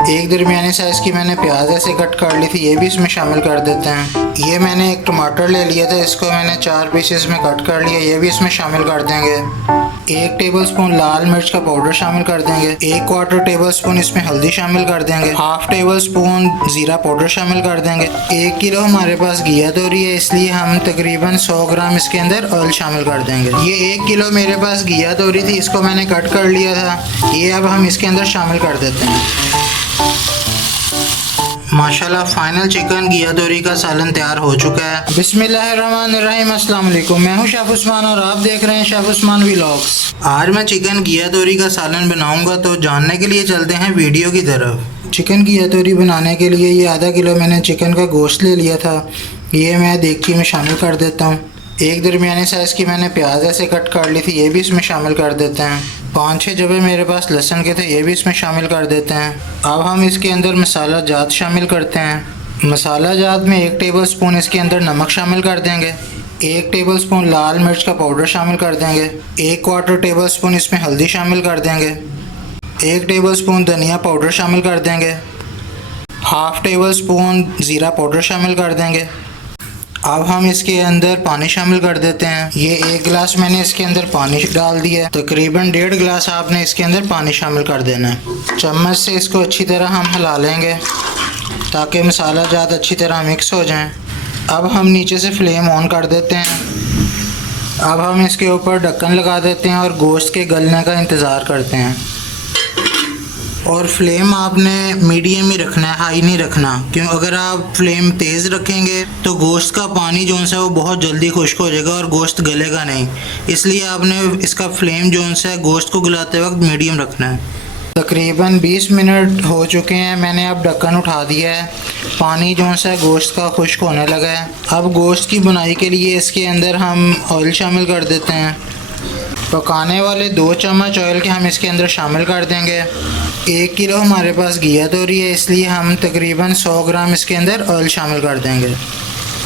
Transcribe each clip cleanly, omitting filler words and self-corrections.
एक दरमियानी साइज़ की मैंने प्याज ऐसे कट कर ली थी, ये भी इसमें शामिल कर देते हैं। ये मैंने एक टमाटर ले लिया था, इसको मैंने 4 पीसेस में कट कर लिया, ये भी इसमें शामिल कर देंगे। 1 टेबलस्पून लाल मिर्च का पाउडर शामिल कर देंगे। 1/4 टेबलस्पून इसमें हल्दी शामिल कर देंगे। 1/2 टेबलस्पून ज़ीरा पाउडर शामिल कर देंगे। 1 किलो हमारे पास घिया तोरी है, इसलिए हम तकरीबन 100 ग्राम इसके अंदर ऑयल शामिल कर देंगे। ये 1 किलो मेरे पास घिया तोरी थी, इसको मैंने कट कर लिया था, ये अब हम इसके अंदर शामिल कर देते हैं। माशाल्लाह फाइनल चिकन घिया तोरी का सालन तैयार हो चुका है। बिस्मिल्लाहिर्रहमानिर्रहीम, अस्सलाम वालेकुम। मैं हूं शेफ उस्मान और आप देख रहे हैं शेफ उस्मान व्लॉग्स। आज मैं चिकन घिया तोरी का सालन बनाऊंगा, तो जानने के लिए चलते हैं वीडियो की तरफ। चिकन घिया तोरी बनाने के लिए ये आधा किलो मैंने चिकन का गोश्त ले लिया था, ये मैं देगची में शामिल कर देता हूँ। एक दरमियानी साइज़ की मैंने प्याज ऐसे कट कर ली थी, ये भी इसमें शामिल कर देते हैं। 5-6 जबे मेरे पास लहसुन के थे, ये भी इसमें शामिल कर देते हैं। अब हम इसके अंदर मसाला जात शामिल करते हैं। मसाला जात में 1 टेबलस्पून इसके अंदर नमक शामिल कर देंगे। 1 टेबलस्पून लाल मिर्च का पाउडर शामिल कर देंगे। 1/4 टेबलस्पून इसमें हल्दी शामिल कर देंगे। 1 टेबलस्पून धनिया पाउडर शामिल कर देंगे। 1/2 टेबलस्पून ज़ीरा पाउडर शामिल कर देंगे। अब हम इसके अंदर पानी शामिल कर देते हैं। ये 1 गिलास मैंने इसके अंदर पानी डाल दिया है, तकरीबन 1.5 गिलास आपने इसके अंदर पानी शामिल कर देना है। चम्मच से इसको अच्छी तरह हम हिला लेंगे ताकि मसाला जात अच्छी तरह मिक्स हो जाए। अब हम नीचे से फ्लेम ऑन कर देते हैं। अब हम इसके ऊपर ढक्कन लगा देते हैं और गोश्त के गलने का इंतज़ार करते हैं। और फ्लेम आपने मीडियम ही रखना है, हाई नहीं रखना, क्यों अगर आप फ्लेम तेज़ रखेंगे तो गोश्त का पानी जो है वो बहुत जल्दी खुश्क हो जाएगा और गोश्त गलेगा नहीं। इसलिए आपने इसका फ्लेम जो है गोश्त को गलाते वक्त मीडियम रखना है। तकरीबन 20 मिनट हो चुके हैं, मैंने अब ढक्कन उठा दिया है। पानी जो है गोश्त का खुश्क होने लगा है। अब गोश्त की बुनाई के लिए इसके अंदर हम ऑयल शामिल कर देते हैं। पकाने वाले 2 चम्मच ऑयल के हम इसके अंदर शामिल कर देंगे। 1 किलो हमारे पास घिया तोरी है, इसलिए हम तकरीबन 100 ग्राम इसके अंदर ऑयल शामिल कर देंगे।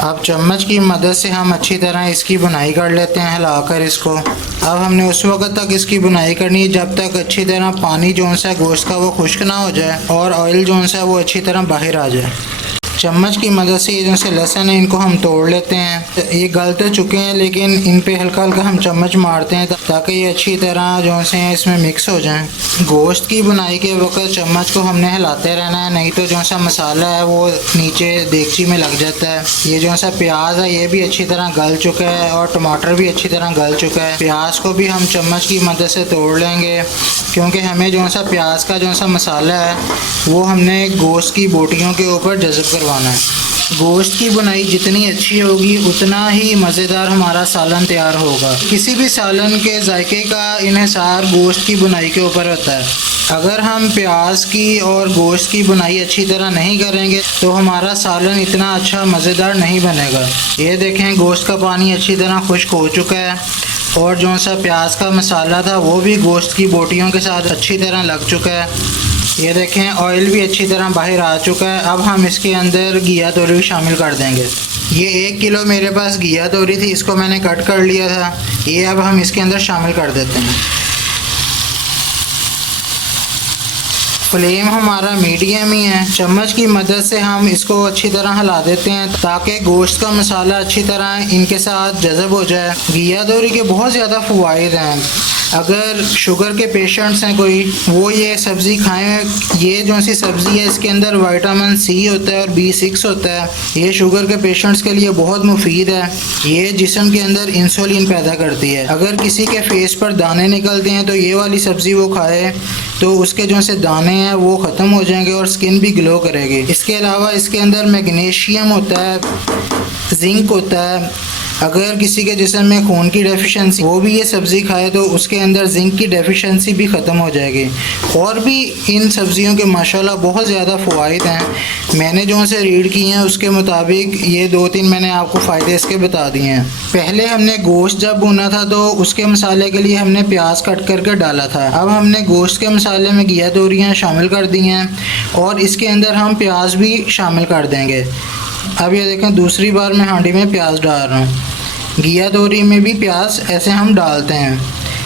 अब चम्मच की मदद से हम अच्छी तरह इसकी बुनाई कर लेते हैं, हिलाकर इसको। अब हमने उस वक्त तक इसकी बुनाई करनी है जब तक अच्छी तरह पानी जो है गोश्त का वो खुश्क ना हो जाए और ऑयल जो है वो अच्छी तरह बाहर आ जाए। चम्मच की मदद से ये जो से लहसुन है इनको हम तोड़ लेते हैं। ये गल तो चुके हैं, लेकिन इन पे हल्का हल्का हम चम्मच मारते हैं ताकि ये अच्छी तरह जो से इसमें मिक्स हो जाएं। गोश्त की बुनाई के वक्त चम्मच को हमने हिलाते रहना है, नहीं तो जो सा मसाला है वो नीचे देगची में लग जाता है। ये जो सा प्याज है ये भी अच्छी तरह गल चुका है और टमाटर भी अच्छी तरह गल चुका है। प्याज को भी हम चम्मच की मदद से तोड़ लेंगे, क्योंकि हमें जो सा प्याज का जो सा मसाला है वो हमने गोश्त की बोटियों के ऊपर जज़ब करवाना है। गोश्त की बुनाई जितनी अच्छी होगी उतना ही मज़ेदार हमारा सालन तैयार होगा। किसी भी सालन के जायके का इन्हिसार गोश्त की बुनाई के ऊपर होता है। अगर हम प्याज की और गोश्त की बुनाई अच्छी तरह नहीं करेंगे तो हमारा सालन इतना अच्छा मज़ेदार नहीं बनेगा। ये देखें गोश्त का पानी अच्छी तरह खुश्क हो चुका है और जो सा प्याज का मसाला था वो भी गोश्त की बोटियों के साथ अच्छी तरह लग चुका है। ये देखें ऑयल भी अच्छी तरह बाहर आ चुका है। अब हम इसके अंदर घिया तोरी शामिल कर देंगे। ये 1 किलो मेरे पास घिया तोरी थी, इसको मैंने कट कर लिया था, ये अब हम इसके अंदर शामिल कर देते हैं। फ्लेम हमारा मीडियम ही है। चम्मच की मदद से हम इसको अच्छी तरह हिला देते हैं ताकि गोश्त का मसाला अच्छी तरह इनके साथ जज़ब हो जाए। घिया तोरी के बहुत ज़्यादा फ़वाइद हैं। अगर शुगर के पेशेंट्स हैं कोई, वो ये सब्ज़ी खाएं। ये जो सी सब्ज़ी है इसके अंदर विटामिन C होता है और B6 होता है। ये शुगर के पेशेंट्स के लिए बहुत मुफीद है। ये जिस्म के अंदर इंसुलिन पैदा करती है। अगर किसी के फेस पर दाने निकलते हैं तो ये वाली सब्ज़ी वो खाए तो उसके जो से दाने हैं वो ख़त्म हो जाएंगे और स्किन भी ग्लो करेगी। इसके अलावा इसके अंदर मैग्नीशियम होता है, जिंक होता है। अगर किसी के जिस्म में खून की डेफिशिएंसी, वो भी ये सब्ज़ी खाए तो उसके अंदर जिंक की डेफिशिएंसी भी ख़त्म हो जाएगी। और भी इन सब्ज़ियों के माशाल्लाह बहुत ज़्यादा फ़वाइद हैं। मैंने जो से रीड किए हैं उसके मुताबिक ये 2-3 मैंने आपको फ़ायदे इसके बता दिए हैं। पहले हमने गोश्त जब भुना था तो उसके मसाले के लिए हमने प्याज कट करके डाला था। अब हमने गोश्त के मसाले में घिया तोरियाँ शामिल कर दी हैं और इसके अंदर हम प्याज भी शामिल कर देंगे। अब ये देखें दूसरी बार मैं हांडी में प्याज डाल रहा हूँ। घिया तोरी में भी प्याज ऐसे हम डालते हैं।